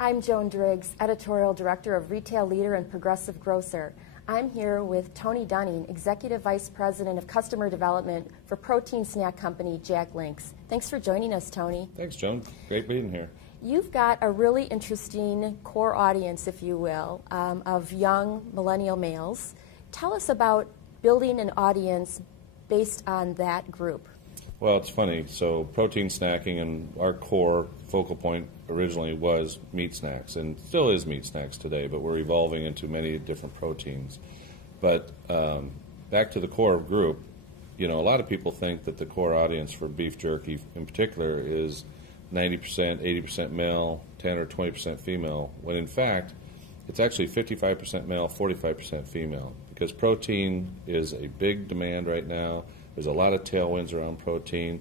I'm Joan Driggs, Editorial Director of Retail Leader and Progressive Grocer. I'm here with Tony Dunning, Executive Vice President of Customer Development for protein snack company Jack Link's. Thanks for joining us, Tony. Thanks, Joan. Great being here. You've got a really interesting core audience, if you will, of young millennial males. Tell us about building an audience based on that group. Well, it's funny. So protein snacking, and our core focal point originally was meat snacks, and still is meat snacks today, but we're evolving into many different proteins. But back to the core group, a lot of people think that the core audience for beef jerky in particular is 90%, 80% male, 10 or 20% female, when in fact it's actually 55% male, 45% female, because protein is a big demand right now. There's a lot of tailwinds around protein,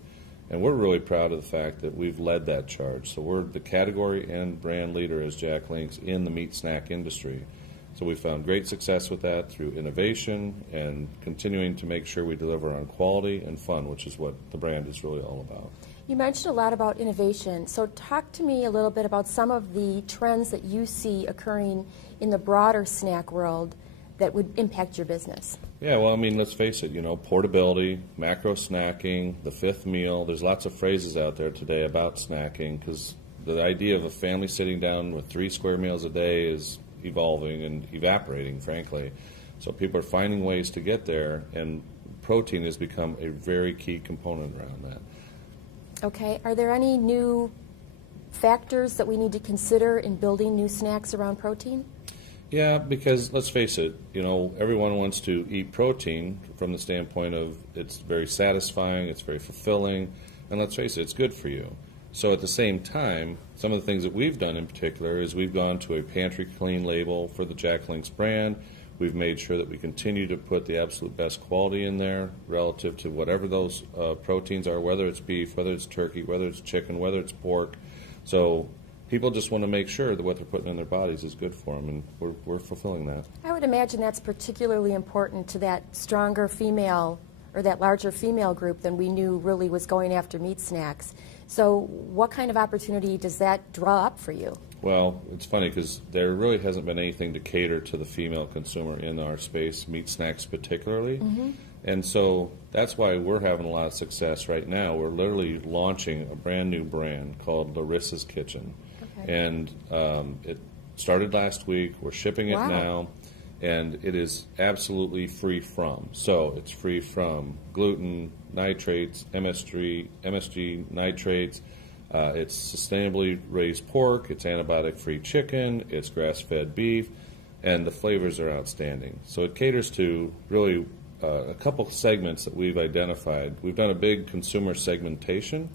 and we're really proud of the fact that we've led that charge. So we're the category and brand leader as Jack Link's in the meat snack industry. So we found great success with that through innovation and continuing to make sure we deliver on quality and fun, which is what the brand is really all about. You mentioned a lot about innovation. So talk to me a little bit about some of the trends that you see occurring in the broader snack world that would impact your business. Yeah, well, let's face it, portability, macro snacking, the fifth meal. There's lots of phrases out there today about snacking because the idea of a family sitting down with 3 square meals a day is evolving and evaporating, frankly. So people are finding ways to get there, and protein has become a very key component around that. Okay, are there any new factors that we need to consider in building new snacks around protein? Yeah, because let's face it, everyone wants to eat protein from the standpoint of it's very satisfying, it's very fulfilling, and let's face it, it's good for you. So at the same time, some of the things that we've done in particular is we've gone to a pantry clean label for the Jack Link's brand. We've made sure that we continue to put the absolute best quality in there relative to whatever those proteins are, whether it's beef, whether it's turkey, whether it's chicken, whether it's pork. So people just want to make sure that what they're putting in their bodies is good for them, and we're fulfilling that. I would imagine that's particularly important to that stronger female or that larger female group than we knew really was going after meat snacks. So what kind of opportunity does that draw up for you? Well, it's funny because there really hasn't been anything to cater to the female consumer in our space, meat snacks particularly. Mm-hmm. And so that's why we're having a lot of success right now. We're literally launching a brand new brand called Larissas Kitchen. Okay. And it started last week. We're shipping it now. And it is absolutely free from. So it's free from gluten, nitrates, MSG nitrates. It's sustainably raised pork. It's antibiotic-free chicken. It's grass-fed beef. And the flavors are outstanding. So it caters to really a couple segments that we've identified. We've done a big consumer segmentation,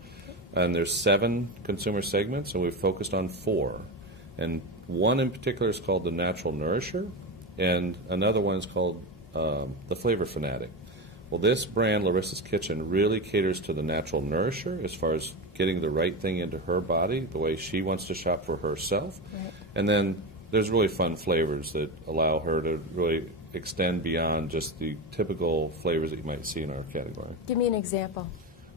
and there's 7 consumer segments, and we've focused on 4. And one in particular is called the Natural Nourisher, and another one is called the Flavor Fanatic. Well, this brand, Larissas Kitchen, really caters to the Natural Nourisher as far as getting the right thing into her body, the way she wants to shop for herself. Right. And then there's really fun flavors that allow her to really extend beyond just the typical flavors that you might see in our category. Give me an example.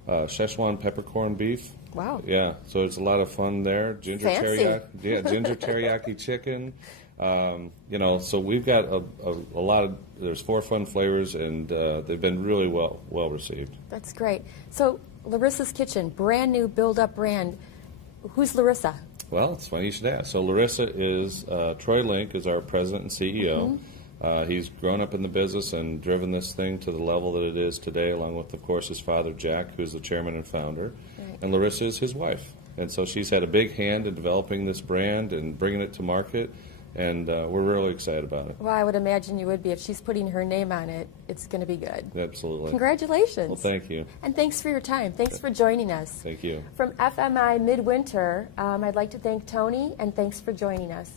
Szechuan peppercorn beef. Wow. Yeah, so it's a lot of fun there. Ginger teriyaki chicken. So we've got a lot of, there's 4 fun flavors, and they've been really well received. That's great. So Larissas Kitchen, brand new build-up brand. Who's Larissa? Well, it's funny you should ask. So Larissa is, Troy Link is our president and CEO. Mm-hmm. He's grown up in the business and driven this thing to the level that it is today, along with, of course, his father, Jack, who's the chairman and founder. Right. And Larissa is his wife. And so she's had a big hand in developing this brand and bringing it to market. And we're really excited about it. Well, I would imagine you would be. If she's putting her name on it, it's going to be good. Absolutely. Congratulations. Well, thank you. And thanks for your time. Thanks for joining us. Thank you. From FMI Midwinter, I'd like to thank Tony, and thanks for joining us.